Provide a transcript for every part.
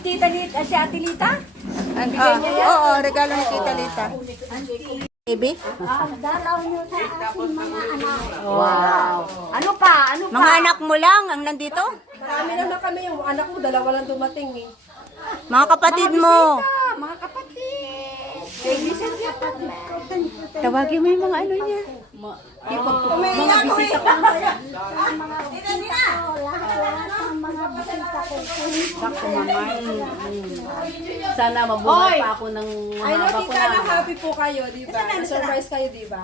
Tita Lita, si Ate Lita? An ah, oo, regalo ni Tita Lita. Baby? Ah, dalaw niyo sa aking mga anak. Wow. Ano pa? Ano pa? Mga anak mo lang ang nandito? Kami naman kami, yung anak ko, dalawa lang dumating eh. Mga kapatid mo. Mga kapatid. Ko. Tawagin mo yung mga ano niya. Mga bisita ko. Sakto mamay. Sana mabuhay pa ako ng Ay, mahaba ko nakita na. na happy po kayo, di ba? Surprise kayo, di ba?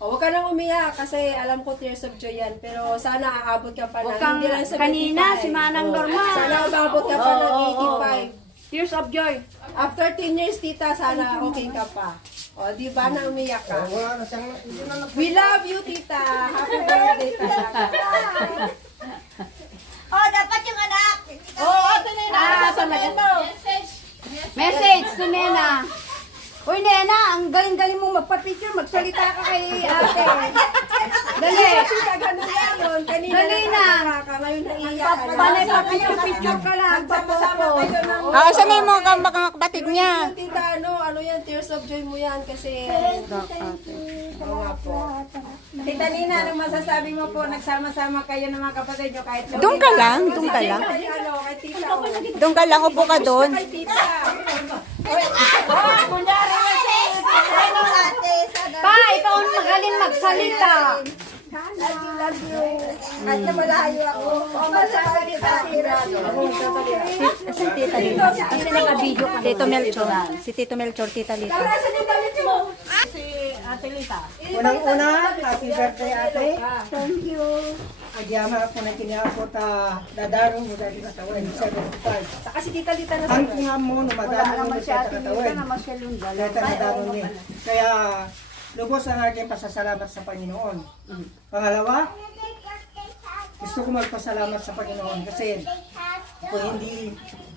O, huwag ka nang umiyak kasi alam ko tears of joy yan. Pero sana aabot ka pa ng, Huwag kang hindi lang sa kanina, 55. si Manang Norma. Sana aabot ka pa ng 85. Tears of joy. After 10 years, tita, sana okay ka pa. O, di ba na umiyak ka? We love you, tita. Happy birthday, tita. Oh, dapat yung anak. Oo, ate na yun. Ah, Sasabihin mo. Message to Nena. Uy, Nena, ang galing-galing mo magpa-picture. Magsalita ka kay ate. Dali. Dali na. ngayon. Panay pa picture-picture ka lang. Sama-sama Papopo. kayo ng... Ah, saan na yung mga mga kapatid niya? Yung tita, ano, ano yan, tears of joy mo yan kasi... Oo nga po. Tita Nina, anong masasabi mo po? Nagsama-sama kayo ng mga kapatid nyo kahit Doon ka lang, doon ka lang. Kay ano, kay tita. oh. Doon ka lang, upo ka doon. Kay tita. Pa, ikaw ang magsalita. At na malayo ako. O, masasalita sila. Si Tita Lita. Kasi naka-video ka. Tito Melchor. Si Tito Melchor, Tita Lita. Nasaan yung damit mo? Unang-una, happy birthday ate. Thank you. Agyama ako na kiniakot uh, dadarong mo dahil katawin, 75. Saka si tita Lita na Ang sa... nga mo, numadamo mo sa katawin. Kaya nadarong ni. Kaya, lubos ang aking pasasalamat sa Panginoon. Pangalawa, gusto ko magpasalamat sa Panginoon kasi kung hindi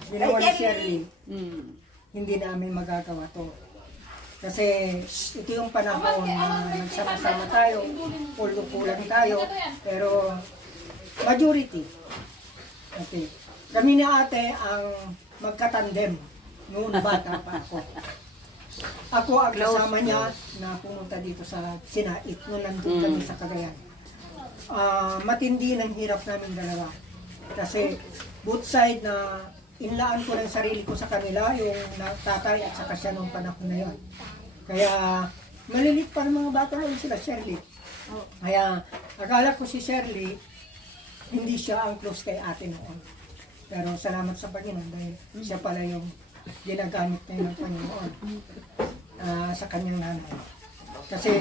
ginawa ni Shirley, hindi namin magagawa to. Kasi ito yung panahon na nagsama-sama tayo, pulo-pulang tayo, pero majority. Okay. Kami ni ate ang magkatandem noon bata pa ako. Ako ang kasama niya na pumunta dito sa Sinait nung nandun kami sa Cagayan. Ah, matindi ng hirap namin dalawa. Kasi both side na inlaan ko ng sarili ko sa kanila, yung na- tatay at saka siya nung panahon na yon. Kaya malilit pa ng mga bata ngayon sila, Shirley. Kaya akala ko si Shirley, hindi siya ang close kay ate noon. Pero salamat sa Panginoon dahil siya pala yung ginagamit niya ng Panginoon ah, sa kanyang nanay. Kasi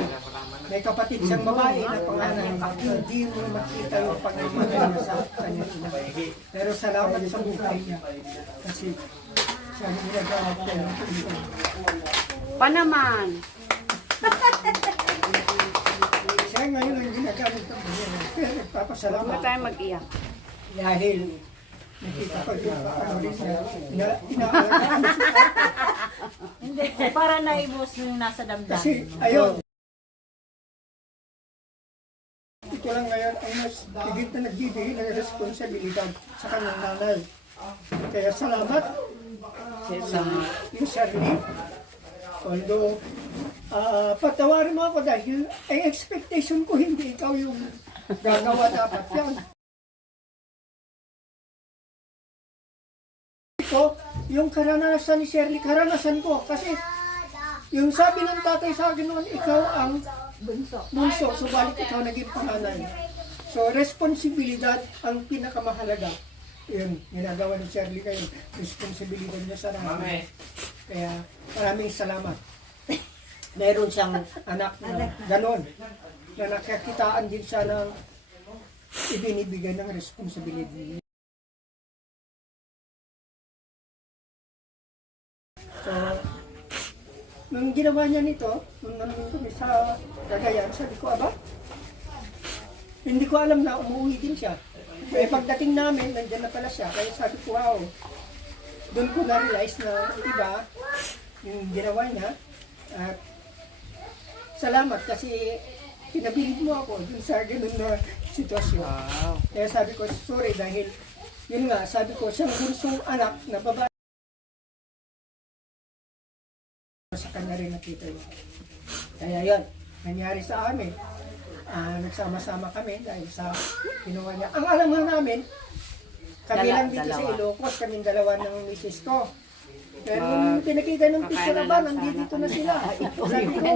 may kapatid siyang babae na panganay, hindi mo makita yung pagmamahal niya sa kanyang ina. Pero salamat sa buhay niya. Kasi siya ginagamit niya ng Panginoon. Pa naman. Siya ngayon ang ginagamit ng Panginoon. Nagpapasalamat. Huwag tayo mag-iyak. Dahil Hindi, para naibos yung nasa damdamin. Kasi, ayun. Ito lang ngayon ang mas higit na nagbibigay ng responsibilidad sa kanyang nanay. Kaya salamat sa yung Shirley. Although, ah patawarin mo ako dahil ang expectation ko hindi ikaw yung gagawa dapat yan. Ito, yung karanasan ni Shirley, karanasan ko. Kasi yung sabi ng tatay sa akin noon, ikaw ang bunso, subalit ikaw naging panganay. So, responsibilidad ang pinakamahalaga. Yun, ginagawa ni Shirley kayo. Responsibilidad niya sa nanay. Kaya, maraming salamat. Meron siyang anak na ganon, na nakakitaan din siya ng ibinibigay ng responsibility. Nung ginawa niya nito, nung nandun kami sa Cagayan, sabi ko, aba, hindi ko alam na umuwi din siya. Eh, pagdating namin, nandiyan na pala siya. Kaya sabi ko, wow, doon ko na-realize na iba yung ginawa niya. At salamat kasi pinabilib mo ako dun sa ganun na sitwasyon. Kaya sabi ko, sorry dahil yun nga, sabi ko, siyang bunsong anak na babae. Kanya rin nakita yun. Kaya yun, nangyari sa amin. Ah, nagsama-sama kami dahil sa ginawa niya. Ang alam nga namin, kami Dala- lang dito sa dalawa. Ilocos, kaming dalawa ng misis ko. Pero nung pinakita ng picture na ba, nandito na sila. Sabi ko,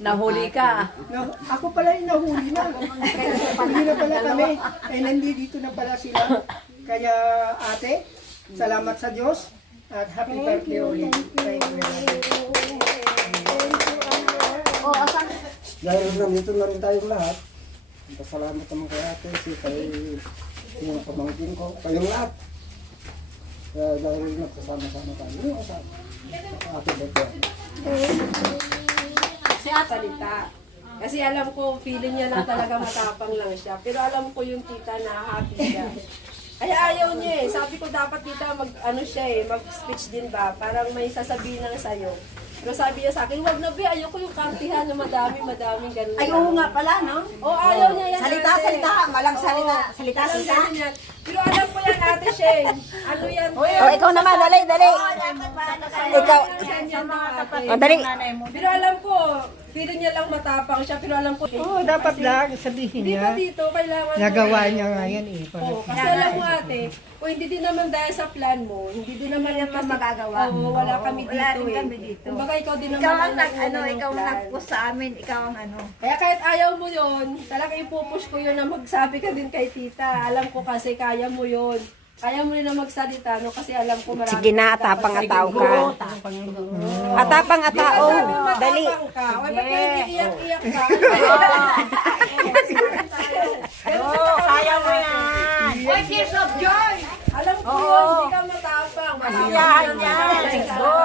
Nahuli ka. na, ako pala yung nahuli na. Hindi na pala kami. Eh, nandito na pala sila. Kaya ate, salamat sa Diyos. At happy birthday ulit. Thank you. O, asan? Dahil nandito na rin tayong lahat, pasalamat naman kay ate, si kay yung pamangkin ko, kayong lahat. Kaya dahil nagsasama-sama tayo, yung kasama. Ate Beto. Si Ate salita. Kasi alam ko, feeling niya lang talaga matapang lang siya. Pero alam ko yung tita na happy siya. Ay ayaw niya eh. Sabi ko dapat tita mag ano siya eh, mag-speech din ba? Parang may sasabihin lang sa'yo. Pero sabi niya sa akin, wag na be, ayoko yung kartihan na madami, madaming ganun. Ay, oo nga pala, no? Oh, ayaw niya yan. Salita, ate. salita. Malang salita. Oo. Salita, Walang salita. ganun yan. Pero alam ko yan, Ate Shane. Ano yan? O, ikaw naman, dali, dali. Ikaw. O, dali. Pero alam ko, feeling niya lang matapang siya. Pero alam ko, Oo, dapat lang sabihin niya. ba dito, kailangan Nagawa eh. niya nga yan eh. Oo, kasi alam mo ate, kung hindi din naman dahil sa plan mo, hindi din naman yan kasi, magagawa. Oo, wala kami dito wala rin eh. kami dito. Kumbaga ikaw din naman Ikaw ang ang nag, ano, ikaw ang nag-push sa amin. Ikaw ang ano. Kaya kahit ayaw mo yon, talaga ipupush ko yun na magsabi ka din kay tita. Alam ko kasi kaya mo yon. Kaya mo rin na magsalita, no? Kasi alam ko marami. Sige na, atapang atao ka. Atapang atao. Dali. O, ba't kayo iiyak-iyak ka? Kaya mo yan. Oy, tears of joy. Alam ko yun, hindi ka matapang. Masiyahan yan. Go.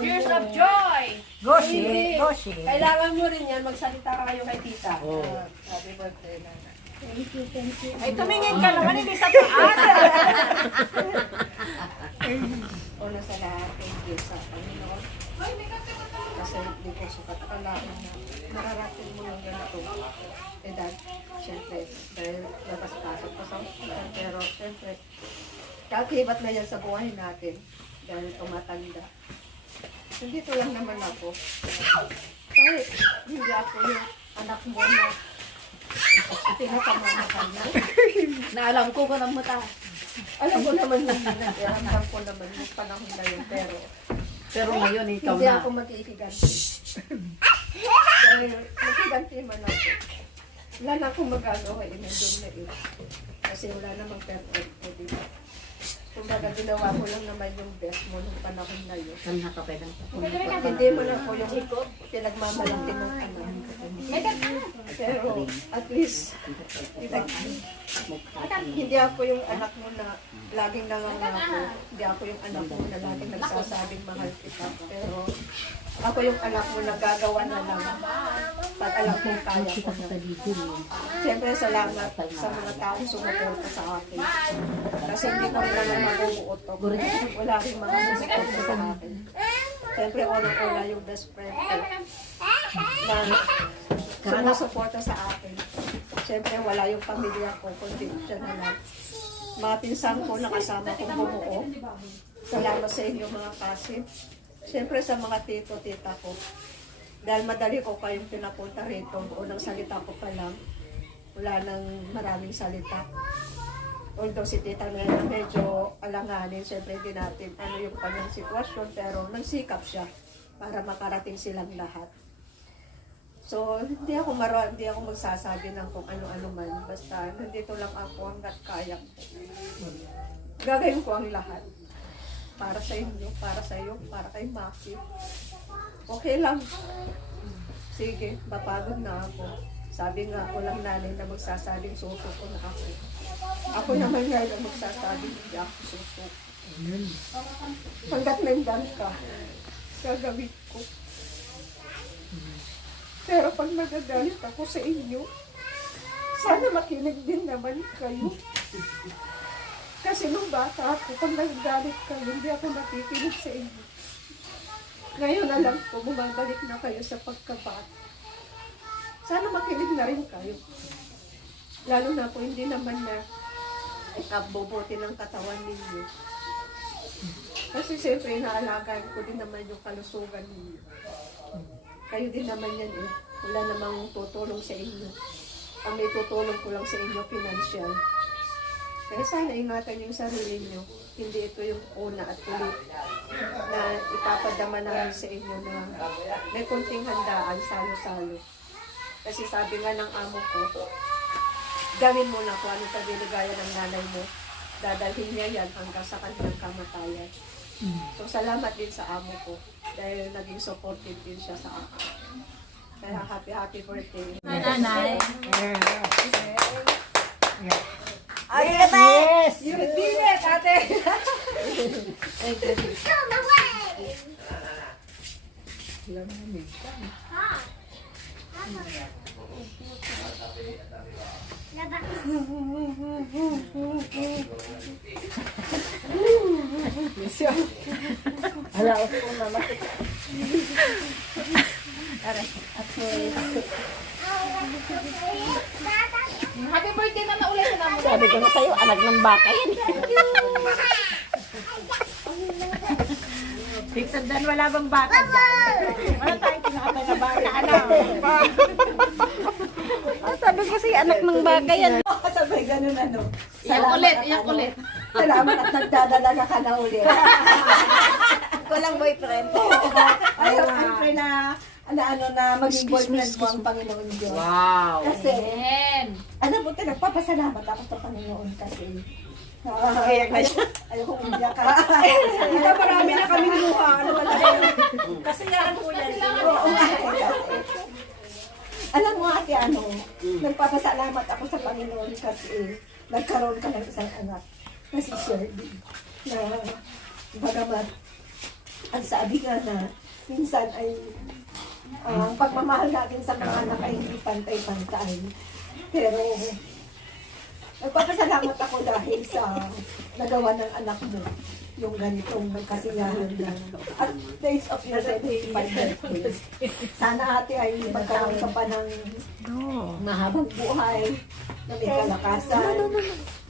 Tears of joy. Go, she. Go, she. Kailangan mo rin yan, magsalita ka kayo kay tita. Happy birthday na. Ay, tumingin ka naman, hindi sa taas. Una sa lahat, thank you sa Panginoon. Kasi hindi ko sukat akalain na mararating mo yung ganito. Edad, syempre, dahil labas-pasok pa sa hospital. Pero syempre, kakibat na yan sa buhay natin dahil tumatanda. Nandito lang naman ako. Kahit hindi ako yung anak mo na na. Naalam ko ko ng mata. Alam ko naman hindi na, ramdam ko naman yung panahon na yun, pero Pero ngayon, ikaw hindi na. ako makikiganti. Dahil makikiganti man ako. Wala na akong magagawa, eh, nandun na yun. Kasi wala namang perfect, eh, di ba? Kumbaga, ginawa ko lang naman yung best mo nung panahon na yun. Saan nakapelang? Hindi mo na po yung pinagmamalaki mong anak. Pero at least, hindi ako yung anak mo na laging nangangako. Hindi ako yung anak mo na laging nagsasabing mahal kita. Pero ako yung anak mo na gagawa na lang pag alam kong kaya ko. Siyempre, salamat sa mga taong sumuporta sa akin. Kasi hindi ko naman mabubuotok. Wala rin mga sumuporta sa akin. Siyempre, unang-una yung best friend ko na sumusuporta sa akin. Siyempre, wala yung pamilya ko, kundi siya na lang. Mga pinsan ko nakasama kong bumuo. Salamat sa inyo mga kasim. Siyempre sa mga tito, tita ko. Dahil madali ko kayong pinapunta rito. Unang salita ko pa lang. Wala nang maraming salita. Although si tita na yan medyo alanganin, siyempre hindi natin ano yung kanyang sitwasyon, pero nagsikap siya para makarating silang lahat. So, hindi ako maro, hindi ako magsasabi ng kung ano-ano man. Basta, nandito lang ako hanggat kaya ko. Gagawin ko ang lahat. Para sa inyo, para sa iyo, para kay Maki. Okay lang. Sige, mapagod na ako. Sabi nga, walang nanay na magsasabing suso ko na ako. Ako naman ngayon ang magsasabing hindi ako suso. Hanggat nandang ka, gagawin ko. Pero pag nagagalit ako sa inyo, sana makinig din naman kayo. Kasi nung bata ako, pag nagagalit kayo, hindi ako nakikinig sa inyo. Ngayon alam ko, bumabalik na kayo sa pagkabata. Sana makinig na rin kayo. Lalo na po hindi naman na ikabubuti ng katawan ninyo. Kasi siyempre, inaalagaan ko din naman yung kalusugan ninyo. Kayo din naman yan eh. Wala namang tutulong sa inyo. Ang may tutulong ko lang sa inyo, financial. Kaya sana ingatan yung sarili niyo. Hindi ito yung una at ulit na ipapadama namin sa inyo na may kunting handaan, salo-salo. Kasi sabi nga ng amo ko, gawin mo na kung ano sa binigaya ng nanay mo. Dadalhin niya yan hanggang sa kanyang kamatayan. So, salamat din sa amo ko dahil naging supportive din siya sa akin. Kaya happy, happy birthday. Nanay. Yes! You did it, ate! Happy birthday na naulit na mo. Sabi ko na sa'yo, anak ng baka yan. Tigsandan, wala bang baka dyan? Wala tayong kinakatay na baka, ano? Ah, sabi ko sa'yo, anak ng baka yan. Sabay ganun ano. Iyak ulit, iyak ulit. Salamat at nagdadalaga ka na ulit. Walang boyfriend. Ayaw, siyempre na, ano, ano na maging boyfriend mo ang Panginoon Diyos. Wow. Kasi, Amen. alam mo, nagpapasalamat ako sa Panginoon kasi. Kaya na siya. Ayoko umiyak ka. Ito marami na kami luha. Ano talaga yun? Kasi nga. Oo nga. Alam mo ate, ano, nagpapasalamat ako sa Panginoon kasi nagkaroon ka ng isang anak na si Shirley. Na bagamat ang sabi nga na minsan ay ah, ang pagmamahal natin sa mga anak ay hindi pantay-pantay. Pero nagpapasalamat ako dahil sa nagawa ng anak mo yung ganitong kasiyahan na at days of your 75 birthday. Sana ate ay magkaroon ka pa ng mahabang buhay, na may kalakasan,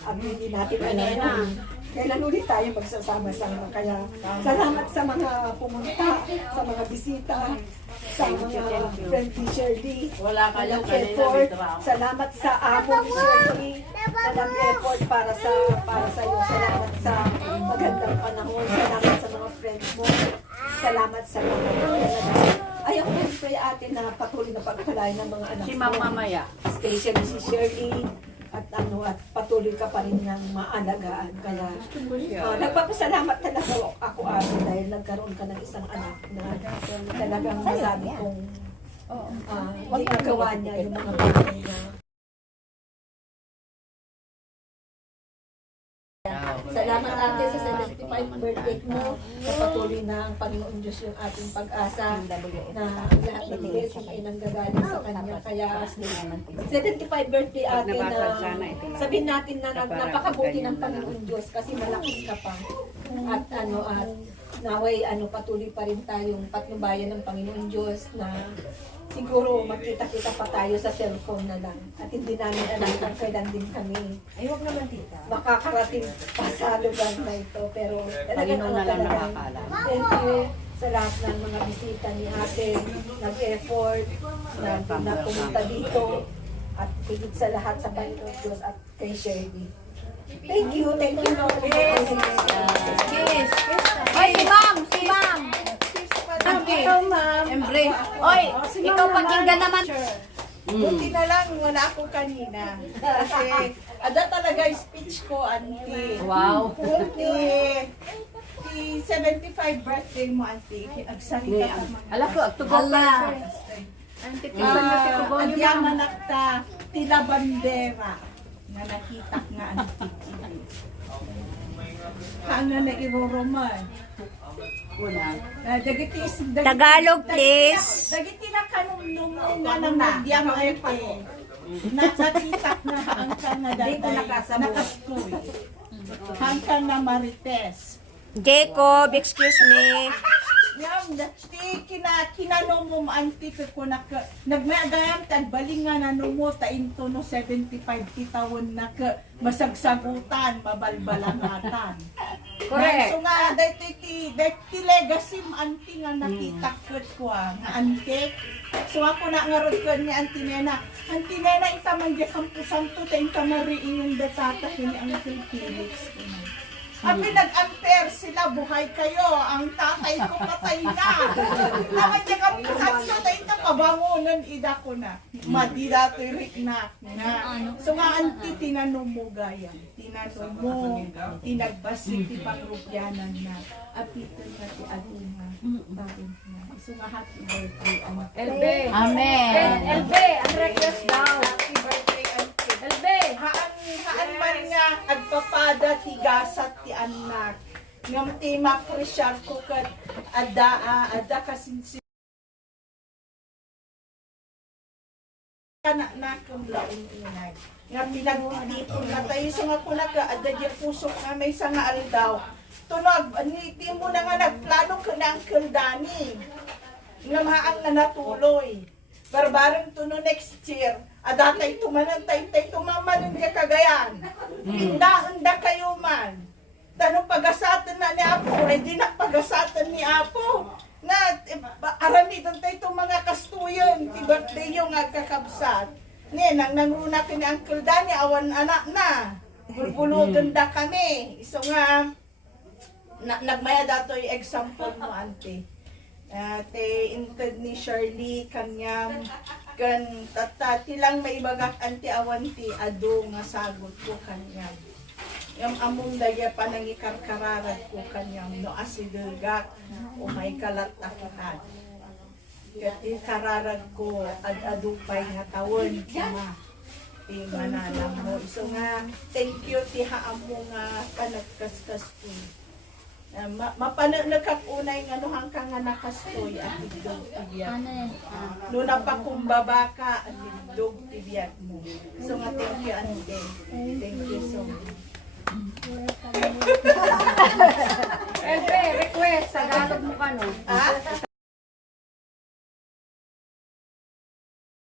at hindi natin alam kailan ulit tayo magsasama-sama. Kaya salamat sa mga pumunta, sa mga bisita, sa mga friend ni Shirley. Wala Walang kanina effort. Salamat sa amo ni Shirley. Walang effort para sa para sa iyo. Salamat sa magandang panahon. Salamat sa mga friends mo. Salamat sa mga Ayaw ko pray ate na patuloy na pagkalain ng mga anak Si mo. Ma'am mamaya. Especially si Shirley at ano at patuloy ka pa rin ng maalagaan. Kaya uh, nagpapasalamat talaga ako ate dahil nagkaroon ka ng isang anak na talagang masabi kong uh, ginagawa niya yung mga bagay na birthday mo. Napatuloy na ang Panginoon Diyos yung ating pag-asa na lahat ng blessing ay nanggagaling sa Kanya. Kaya 75 birthday ate na sabihin natin na napakabuti ng Panginoon Diyos kasi malakas ka pa. At ano at naway ano patuloy pa rin tayong patnubayan ng Panginoon Diyos na siguro magkita-kita pa tayo sa cellphone na lang. At hindi namin alam kung kailan din kami Ay, wag naman tita. makakarating pa sa lugar na ito. Pero talagang Panginoon ano na lang talagang nakakaalam. thank you sa lahat ng mga bisita ni ate, nag-effort, na, na pumunta dito, at higit sa lahat sa Panginoon Diyos at kay Shirley. Thank you, thank you Lord. Yes. Cheers! Oy, si ma'am! Si ma'am! Okay. Ikaw, ma'am. Embrace. Oy, ikaw pakinggan naman. Buti na lang, wala ako kanina. Kasi, ada talaga yung speech ko, auntie. Wow. Di 75 birthday mo, auntie. Agsalita ka mga. Alam ko, agtugol Ala. Auntie, Ah, pisan mo titugol ang yaman nakta, tila bandera na nakita nga ang titi. Ano na iroroman? Una. Na dagiti is dagiti- Tagalog, please. Dagiti na kanunong nga ng medyang arte. Nakakita na ang ka na daday nakaskoy. Hangka na marites. Jacob, excuse me. Yam, ti kina kinano mo anti ko nak nagmayagayam tag balingan ano mo ta into no 75 kitawon na ka masagsagutan mabalbalangatan. Correct. So nga, dahil ti, dahil ti legacy anti nga nakita kat ko ah, nga antik. So ako na nga rod ko ni Auntie Nena. Auntie Nena, ita man di kampusan to, ta ita mariin yung datata ko ni Uncle Abi nag-ampere sila, buhay kayo. Ang tatay ko patay na. Naman di kampusan to, ta ita pabangunan, ida ko na. Madira to na. na. So nga, auntie, tinanong mo gaya. Tinanong mo, tinagbasik, ti pangrupyanan na. Apitan na ti adunga. Bakit na. So nga, happy birthday, auntie. Elbe. Amen. Elbe, ang request daw. Happy birthday. Elbe. Haan, haan man nga, agpapada ti gasat ti anak. Ngam ti mapresyar ko kat ada, ah, ada kasinsin. Kana na kang laong inay. Nga pinagtitipon na tayo sa nga kuna ka, ada di pusok nga may sa nga aldaw. Tunog, ni di mo na nga nagplano ka na ang kildani. Nga maang na natuloy. Barbarang tuno next year. Adatay tumanan tay tay tumaman nga kagayan. Inda unda kayo man. Tanong pagasatan na ni Apo, di na pagasatan ni Apo. Na eh, ba- aramitan tayo mga kastuyon, ti birthday yung kakabsat. Ni, nang nangruna ka ni Uncle Danny, awan anak na. Bulbulugan da kami. Iso nga, na, nagmaya dato yung example mo, ante. Ate, inted ni Shirley, kanyang kan tatati lang may bagak anti awanti ado nga sagot ko kanyang. Yung among daya pa nang ikarkararat ko kanyang no asidulgak o may kalat akitan. Kati ko ad adupay nga tawon ma ti manalang mo. So nga, thank you ti haam mo nga panagkaskas ko. Uh, ma mapana nagkakunay nga no hangkang nga nakastoy at idog tibiyag. Nuna pa kumbaba ka at idog tibiyag mo. So nga thank you ante. Thank you so much. Elbe, request. Tagalog mo ka no. Ah?